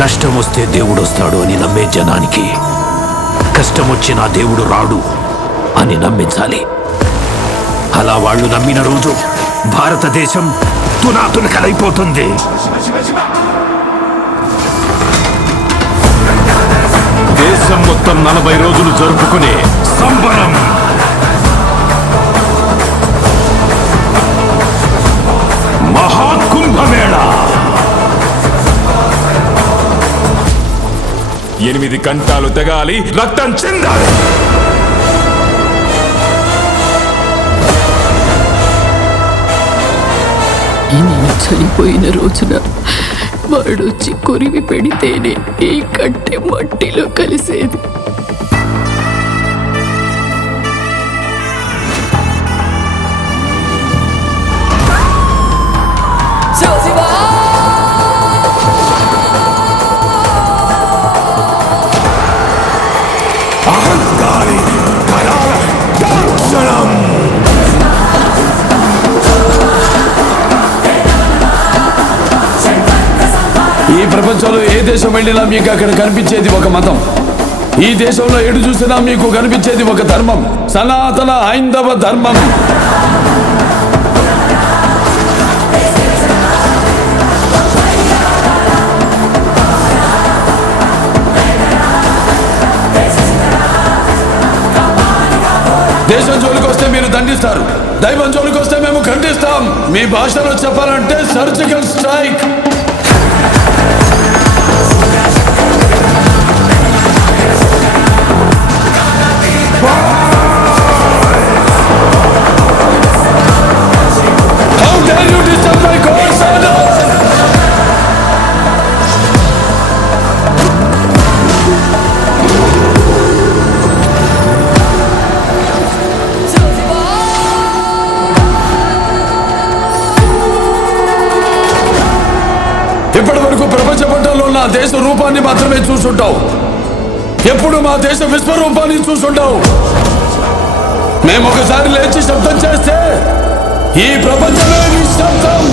కష్టం వస్తే దేవుడు వస్తాడు అని నమ్మే జనానికి కష్టం వచ్చినా దేవుడు రాడు అని నమ్మించాలి. అలా వాళ్ళు నమ్మిన రోజు భారతదేశం తునాతునకలైపోతుంది. దేశం మొత్తం 40 రోజులు జరుపుకునే సంబరం, మహాకుంభమేళ. 8 గంటలు తెగాలి, రక్తం చెందాలి. నేను చనిపోయిన రోజున వాడొచ్చి కొరివి పెడితేనే ఈ కట్టె మట్టిలో కలిసేది. అహంకారి కరాల దర్శనం. ఈ ప్రపంచంలో ఏ దేశం వెళ్ళినా మీకు అక్కడ కనిపించేది ఒక మతం. ఈ దేశంలో ఎటు చూసినా మీకు కనిపించేది ఒక ధర్మం, సనాతన హైందవ ధర్మం. దేశం జోలికి వస్తే మీరు దండిస్తారు, దైవం జోలికి వస్తే మేము ఖండిస్తాం. మీ భాషలో చెప్పాలంటే surgical strike. How dare you disturb my course order? ఇప్పటి వరకు ప్రపంచ పటంలో ఉన్న దేశ రూపాన్ని మాత్రమే చూసుంటావు. ఎప్పుడు మా దేశ విశ్వరూపాన్ని చూసుంటావు. మేము ఒకసారి లేచి శబ్దం చేస్తే ఈ ప్రపంచమే నిశ్శబ్దం.